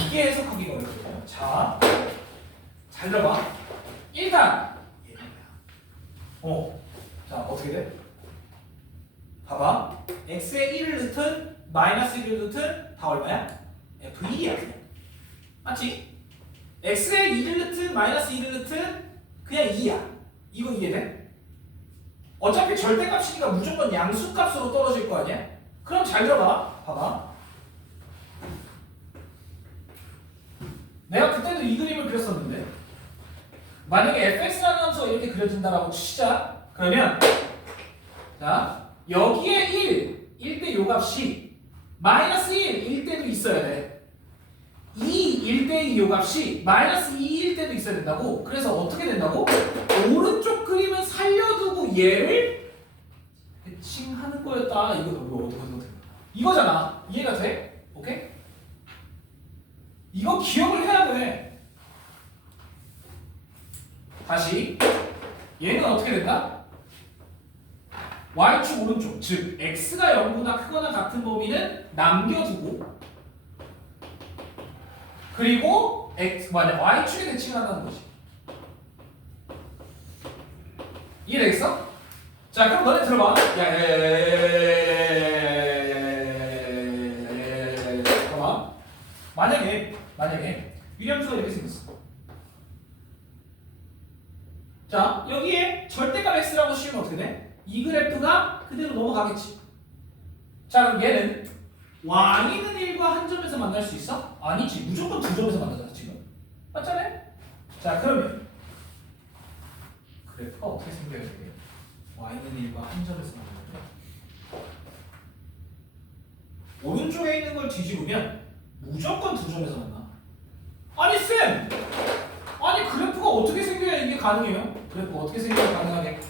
이게 해석하기가 어렵거든요. 자, 잘 들어봐. 일단 자, 어떻게 돼? 봐봐. x의 1을 넣든 마이너스 1을 넣든 다 얼마야? f1이야 그냥. 맞지? x의 2를 넣든 마이너스 2를 넣든 그냥 2야. 이거 이해돼? 어차피 절대값이니까 무조건 양수값으로 떨어질 거 아니야? 그럼 잘 들어봐. 봐봐. 내가 그때도 이 그림을 그렸었는데 만약에 fx라는 함수가 이렇게 그려진다라고 치자. 그러면 자 여기에 1 때 요 값이 마이너스 1일 때도 있어야 돼. 2일 때의 요 값이 마이너스 2일 때도 있어야 된다고. 그래서 어떻게 된다고? 오른쪽 그림은 살려두고 얘를 대칭하는 거였다. 이거 어떻게 이거잖아. 이해가 돼? 오케이? 이거 기억을 해야 돼. 다시 얘는 어떻게 된다? y축 오른쪽, 즉 x가 0보다 크거나 같은 범위는 남겨두고 그리고 y축에 대칭을 한다는 거지. 이해되겠어? 자 그럼 너네 들어봐. 잠깐만. 만약에 유리함수가 이렇게 생겼어. 자 여기에 절대값 x라고 씌우면 어떻게 돼? 이 그래프가 그대로 넘어가겠지. 자 그럼 얘는 y는 1과 한 점에서 만날 수 있어? 아니지. 무조건 두 점에서 만나잖아 지금. 맞잖아? 자 그러면 그래프가 어떻게 생겨야 되게? y는 1과 한 점에서 만나죠. 오른쪽에 있는 걸 뒤집으면 무조건 두 점에서 만나. 아니 쌤! 아니 그래프가 어떻게 생겨야 이게 가능해요? 그래프가 어떻게 생겨야 가능하게?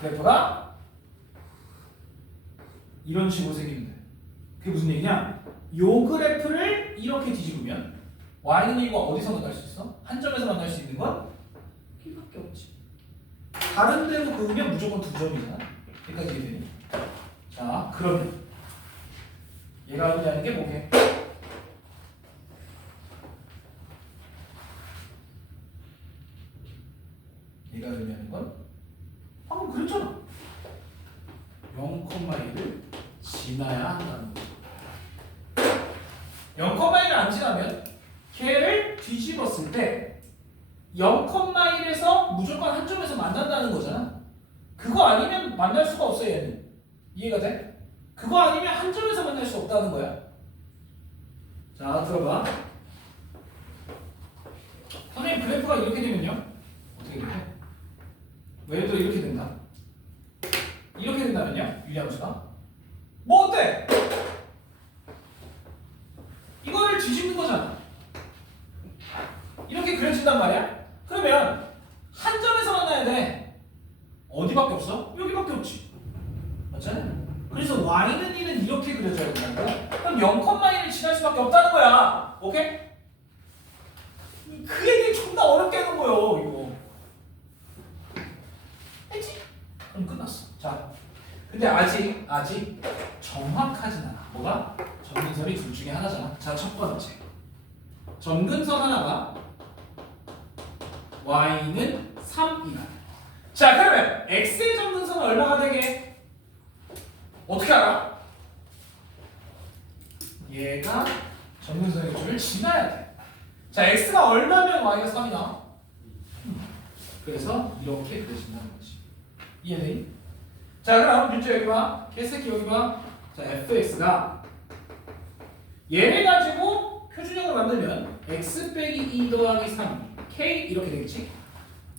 그래프가 이런 식으로 생기는데 그게 무슨 얘기냐? 요 그래프를 이렇게 뒤집으면 y는 1과 어디서 만날 수 있어? 한 점에서 만날 수 있는 건 이밖에 없지. 다른 데로 그으면 무조건 두 점이잖아. 여기까지 이해되니? 자 그러면 얘가 의미하는 게 뭐게? 얘가 의미하는 건 방금 그랬잖아. 0,1을 지나야 한다는 거지. 0,1을 안 지나면 걔를 뒤집었을 때 0,1에서 무조건 한 점에서 만난다는 거잖아. 그거 아니면 만날 수가 없어 얘는. 이해가 돼? 그거 아니면 한 점에서 만날 수 없다는 거야. 자 들어봐. 선생님 그래프가 이렇게 되면요 어떻게 돼? 예를 들어 이렇게 된다. 이렇게 된다면요 유리함수가 뭐 어때? 이거를 뒤집는 거잖아. 이렇게 그려진단 말이야. 그러면 한 점에서 만나야 돼. 어디밖에 없어? 여기밖에 없지. 맞잖아. 그래서 y는 2는 이렇게 그려져야 된다는 거야. 그럼 0,1을 지날 수밖에 없다는 거야. 오케이? 그 얘기 존나 어렵게 하는 거예요 이거. 알지? 그럼 끝났어. 자, 근데 아직 정확하진 않아. 뭐가? 점근선이 둘 중에 하나잖아. 자, 첫 번째 점근선 하나가 y는 3이다. 자, 그러면 x의 점근선은 얼마가 되게? 어떻게 알아? 얘가 점근선의 줄을 지나야 돼. 자, x가 얼마면 y가 3이다? 그래서 이렇게 그려진다는 거지. 이해되니? 자 그럼 문제 여기 봐. 개새끼 여기 봐. 자 fx가 얘를 가지고 표준형을 만들면 x 빼기 2 더하기 3 k 이렇게 되겠지?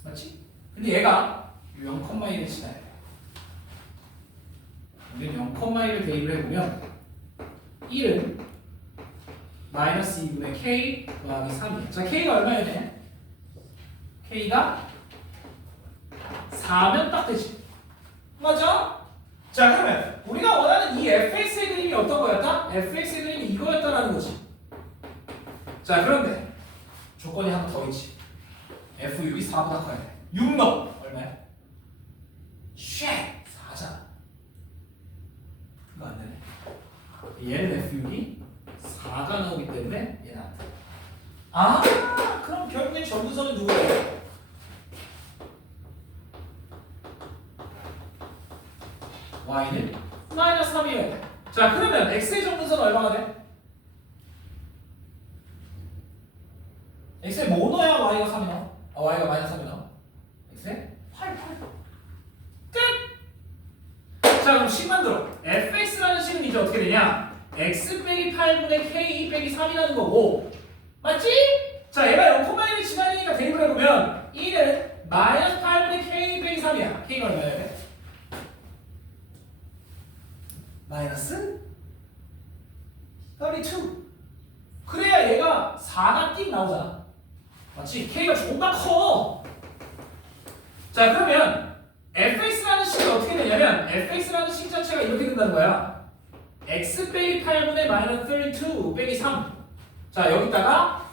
맞지? 근데 얘가 0,1을 지나야 돼. 우리는 0,1을 대입을 해보면 1은 마이너스 2분의 k 더하기 3이야. 자 k가 얼마여야 돼? k가 4면 딱 되지. 맞아? 자 그러면 우리가 원하는 이 fx의 그림이 어떤 거였다? fx의 그림이 이거였다라는 거지. 자 그런데 조건이 하나 더 있지. f6이 4보다 커야 돼. 6 넣어. 얼마야? 쉣! 4잖아. 이거 안 되네. 얘는 f6이 4가 나오기 때문에 얘는 안 돼. 아 그럼 결국엔 점근선은 누구야? y는 마이너스 3이어야 돼. 자 그러면 x의 점근선은 얼마가 돼? x에 뭐 넣어야 y가 3이 나와? 아 y가 마이너스 3이 나와? x에 8 끝! 자 그럼 식 만들어. fx라는 식은 이제 어떻게 되냐? x 빼기 8분의 k 빼기 3이라는 거고 맞지? 자, 얘가 0,1이 지나니까 대입을 해보면 1은 마이너스 8분의 k 빼기 3이야. k가 얼마야? 마이너스 32. 그래야 얘가 4가 띡 나오잖아. 맞지? k가 존나 커. 자, 그러면 fx라는 식이 어떻게 되냐면 fx라는 식 자체가 이렇게 된다는 거야. x 빼기 8분의 마이너스 32 빼기 3. 자, 여기다가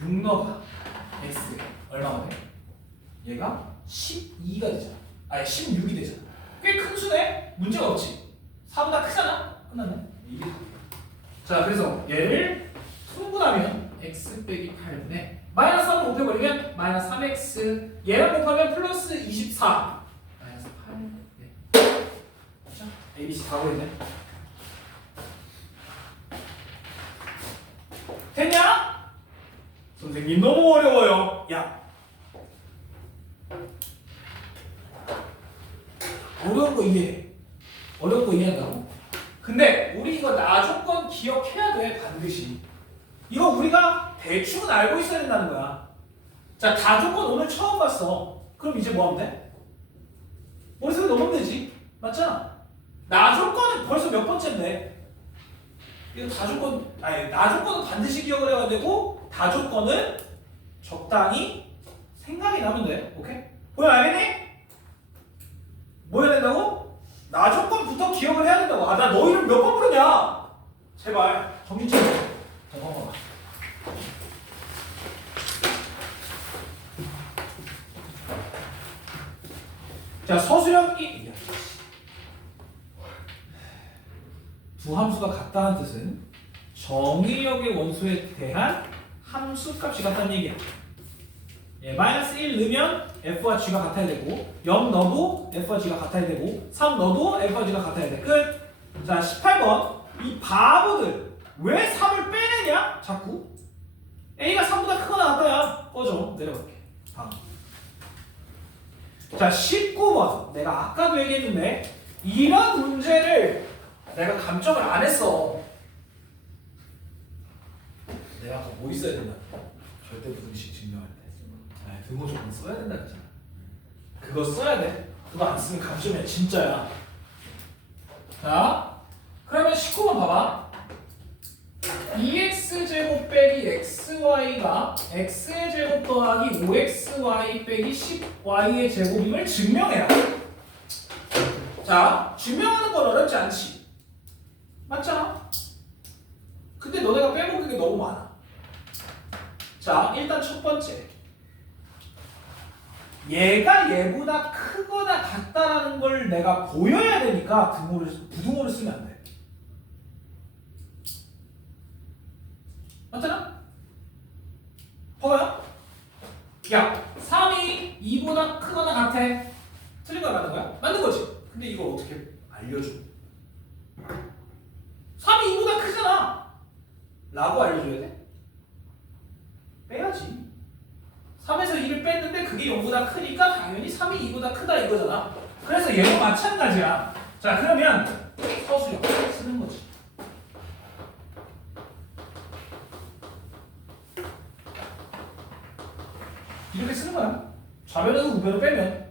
6 넣어봐. x 얼마가 돼? 얘가 12가 되잖아. 아니 16이 되잖아. 꽤 큰 수네? 문제가 없지. 4보다 크잖아? 끝났네. 이게 자, 그래서 얘를 통분하면 x 빼기 8분의 마이너스 3을 곱해버리면 마이너스 3x 얘랑 곱하면 플러스 24 마이너스 8 네. 자, ABC 다 보이네. 됐냐? 선생님 너무 어려워요. 야, 어려운 거 이해해. 어려운 거 이해한다고? 근데 우리 이거 나조건 기억해야 돼. 반드시. 이거 우리가 대충은 알고 있어야 된다는 거야. 자, 다조건 오늘 처음 봤어. 그럼 이제 뭐 하면 돼? 머릿속에 넣으면 되지. 맞잖아. 나조건은 벌써 몇 번째인데. 이거 다조건, 아니 나조건은 반드시 기억을 해야 되고 다조건은 적당히 생각이 나면 돼. 오케이? 보여 알겠니? 뭐 해야 된다고? 나조건부터 기억을 해야 된다고. 아, 나 너 이름 몇 번 부르냐? 제발 정신 차려. 자, 봐봐. 자, 서술형이 두 함수가 같다는 뜻은 정의역의 원소에 대한 함수값이 같다는 얘기야. 예, 마이너스 1 넣으면 f와 g가 같아야 되고 0 넣어도 f와 g가 같아야 되고 3 넣어도 f와 g가 같아야 돼. 끝. 자, 18번. 이 바보들 왜 3을 빼내냐? 자꾸 a가 3보다 크거나 같다야. 꺼져. 내려갈게. 다음. 자, 19번. 내가 아까도 얘기했는데 이런 문제를 내가 감점을 안 했어. 내가 아까 뭐 있어야 된다? 절대부등식 증명할 때. 아, 등호 조건 써야 된다 그랬잖아. 그거 써야 돼. 그거 안 쓰면 감점이야. 진짜야. 자, 그러면 19번 봐봐. 2x제곱 빼기 xy가 x의 제곱 더하기 5xy 빼기 10y의 제곱임을 증명해라. 자, 증명하는 건 어렵지 않지. 맞잖아? 근데 너네가 빼먹은 게 너무 많아. 자, 일단 첫 번째. 얘가 얘보다 크거나 같다라는 걸 내가 보여야 되니까 부등호를 쓰면 안 돼. 맞잖아? 봐봐요. 야, 3이 2보다 크거나 같아. 틀린 거야, 맞는 거야? 맞는 거지. 근데 이걸 어떻게 알려줘? 3이 2보다 크잖아. 라고 알려줘야 돼? 빼야지. 3에서 2를 뺐는데 그게 0보다 크니까 당연히 3이 2보다 크다 이거잖아. 그래서 얘도 마찬가지야. 자, 그러면 서술형 쓰는 거지. 이렇게 쓰는 거야. 좌변에서 우변을 빼면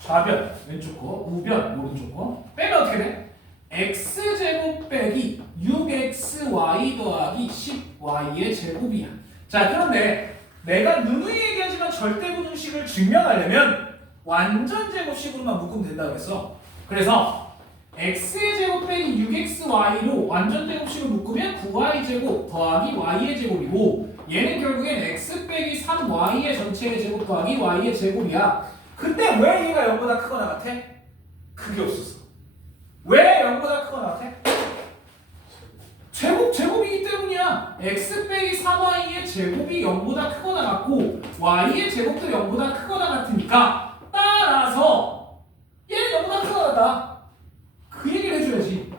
좌변 왼쪽 거, 우변 오른쪽 거 빼면 어떻게 돼? x제곱 빼기 6xy 더하기 10y의 제곱이야. 자, 그런데 내가 누누이 얘기하지만 절대부등식을 증명하려면 완전 제곱식으로만 묶으면 된다고 했어. 그래서 x의 제곱 빼기 6xy로 완전 제곱식을 묶으면 9y제곱 더하기 y의 제곱이고 얘는 결국엔 x 빼기 3y의 전체의 제곱 더하기 y의 제곱이야. 근데 왜 얘가 0보다 크거나 같아? 그게 없었어. 왜 0보다 크거나 같아? 제곱이기 때문이야. x 빼기 3y의 제곱이 0보다 크거나 같고 y의 제곱도 0보다 크거나 같으니까 따라서 얘는 0보다 크거나 같다. 그 얘기를 해줘야지.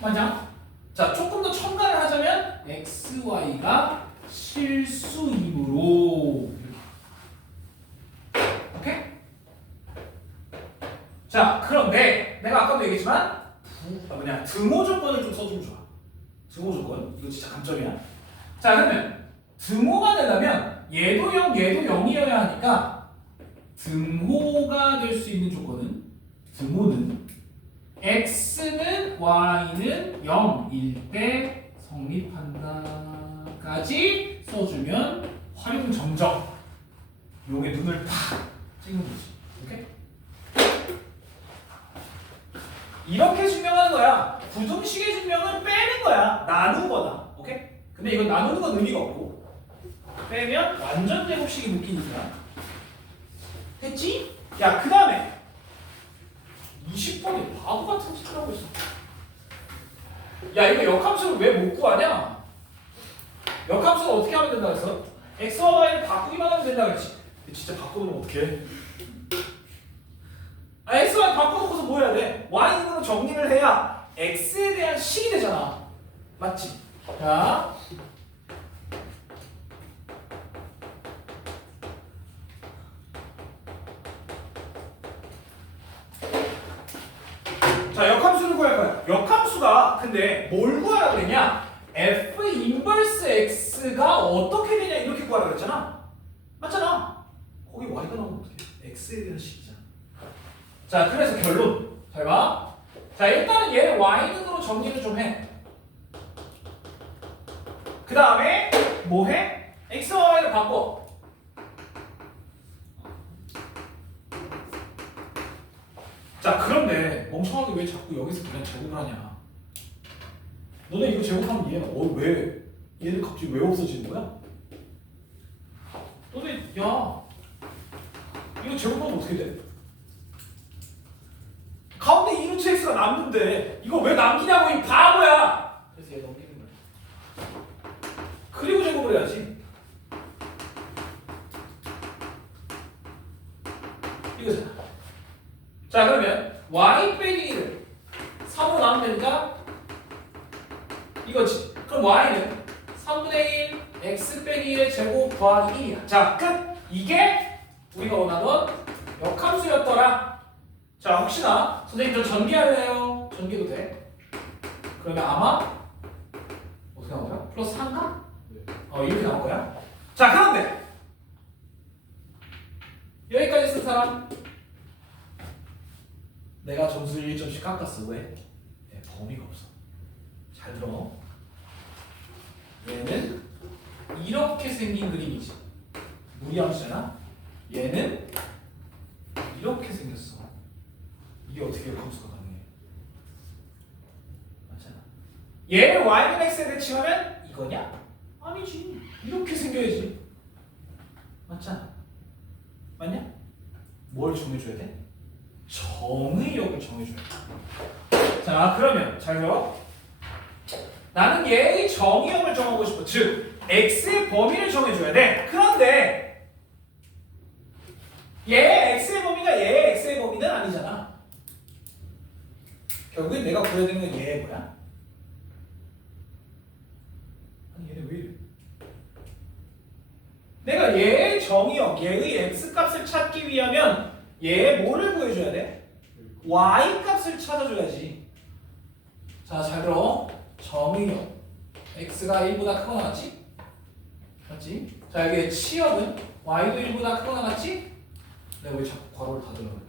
맞아? 자, 조금 더 첨가를 하자면 xy가 실수이므로 오케이? 자, 그런데 내가 아까도 얘기했지만 등호 조건을 좀 써주면 좋아. 등호 조건. 이거 진짜 감점이야. 자, 그러면 등호가 되려면 얘도 0, 얘도 0이어야 하니까 등호가 될 수 있는 조건은 등호는 x는 y는 0일 때 성립한다까지 써주면 활용 정정. 요게 눈을 팍 찍는 거지. 오케이? 이렇게 증명하는 거야. 부등식의 증명은 빼는 거야. 나누는 거다. 오케이? 근데 이건 나누는 건 의미가 없고 빼면 완전 제곱식이 묶이니까. 됐지? 야, 그 다음에 20번에 바보 같은 짓을 하고 있어. 야, 이거 역함수를 왜 못 구하냐? 역함수를 어떻게 하면 된다 그랬어? x와 y를 바꾸기만 하면 된다 그랬지. 진짜 바꾸면 어떡해? x와 y 바꿔놓고서 뭐 해야 돼? y으로 정리를 해야 x에 대한 식이 되잖아. 맞지? 자, 역함수를 구할 거야. 역함수가 근데 뭘 구하라 그랬냐? f 인버스 x가 어떻게 되냐 이렇게 구하라 그랬잖아. 맞잖아. 거기 y가 나오면 어떡해? x에 대한 식이잖아. 자, 그래서 결론. 잘 봐. 자, 일단은 얘를 y는으로 정리를 좀 해. 그 다음에 뭐 해? x와 y를 바꿔. 자, 그런데 멍청하게 왜 자꾸 여기서 그냥 제곱을 하냐? 너네 이거 제곱하면 얘는 왜 얘는 갑자기 왜 없어지는 거야? 너네 야 이거 제곱하면 어떻게 돼? 가운데 2루트 x가 남는데 이거 왜 남기냐고 이 바보야! 그래서 얘 넘기는 거야. 그리고 제곱을 해야지. 이거잖아. 자, 그러면 y 빼기 1을 3으로 나누면 되니까 이거지. 그럼 y는 3분의 1 x 빼기 1의 제곱 더하기 1이야. 자, 끝! 이게 우리가 원하던 역함수였더라. 자, 혹시나 선생님 저 전개할래요? 전개도 돼. 그러면 아마 어떻게 나올 거야? 플러스 3가? 이렇게 나올 거야. 자, 그런데 여기까지 쓴 사람 내가 점수를 1점씩 깎았어. 왜? 범위가 없어. 잘 들어. 얘는 이렇게 생긴 그림이지. 무리함수잖아. 얘는 이렇게 생겼어. 이게 어떻게 역함수가 가능해? 맞잖아. 얘를 y는 x에 대칭하면 이거냐? 아니지. 이렇게 생겨야지. 맞잖아. 맞냐? 뭘 정해줘야 돼? 정의역을 정해줘야 돼. 자, 그러면 잘 들어. 나는 얘의 정의역을 정하고 싶어. 즉, x의 범위를 정해줘야 돼. 그런데 얘의 x의 범위가 얘의 x의 범위는 아니잖아. 결국엔 내가 구해야 되는 건 얘의 뭐야? 아니, 얘네 왜 이래? 내가 얘의 정의역, 얘의 x 값을 찾기 위하면 얘의 뭐를 구해줘야 돼? y 값을 찾아줘야지. 자, 잘 들어. 정의역 x가 1보다 크거나 같지? 맞지? 자, 여기에 치역은 y도 1보다 크거나 같지? 내가 왜 자꾸 괄호를 닫으려고 그래?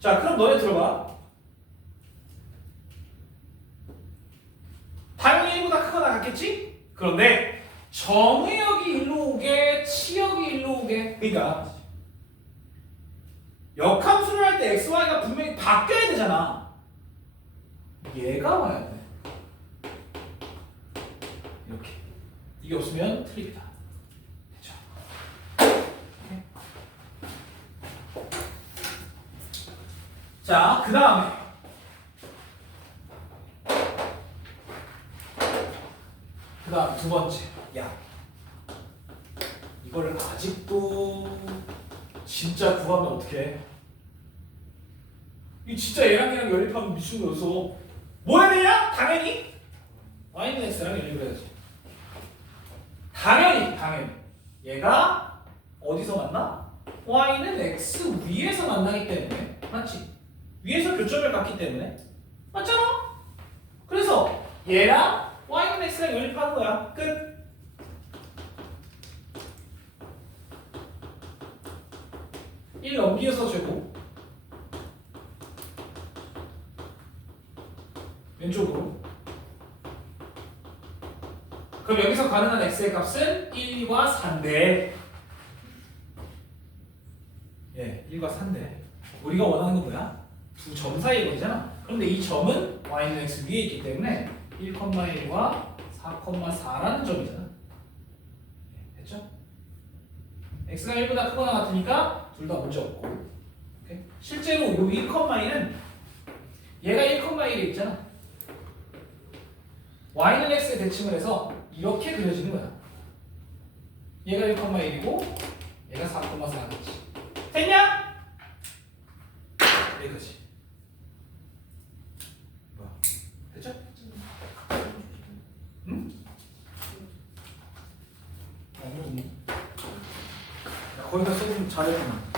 자, 그럼 너네 들어봐. 당연히 1보다 크거나 같겠지? 그런데 정의역이 일로 오게, 치역이 일로 오게. 그러니까 역함수를 할 때 x, y가 분명히 바뀌어야 되잖아. 얘가 와야 돼. 이렇게. 이게 없으면 틀립니다. 됐죠? 오케이. 자, 그 다음에 두 번째. 야, 이걸 아직도 진짜 구하면 어떡해? 이 진짜 얘랑 연립하면 미친 거여서 뭐 해야 되냐? 당연히 y는 x랑 연립을 해야지. 당연히 얘가 어디서 만나? y는 x 위에서 만나기 때문에. 맞지? 위에서 교점을 갖기 때문에. 맞잖아? 그래서 얘랑 y는 x x좌표는 연립하는 거야. 끝. 일 넘기어서 제곱 왼쪽으로. 그럼 여기서 가능한 x의 값은 1과 4인데, 예, 1과 4인데 우리가 원하는 건 뭐야? 두 점 사이의 거리잖아. 그런데 이 점은 y는 x 위에 있기 때문에 1,1과 4,4라는 점이잖아. 됐죠? x가 1보다 크거나 같으니까 둘 다 문제 없고. 오케이? 실제로 이 1,1은 얘가 1,1에 있잖아. y는 x에 대칭을 해서 이렇게 그려지는 거야. 얘가 1,1이고 얘가 4,4겠지. 됐냐? 여기까지. 뭐야? 됐죠? 응? 야, 거기다 써주면 잘했구나.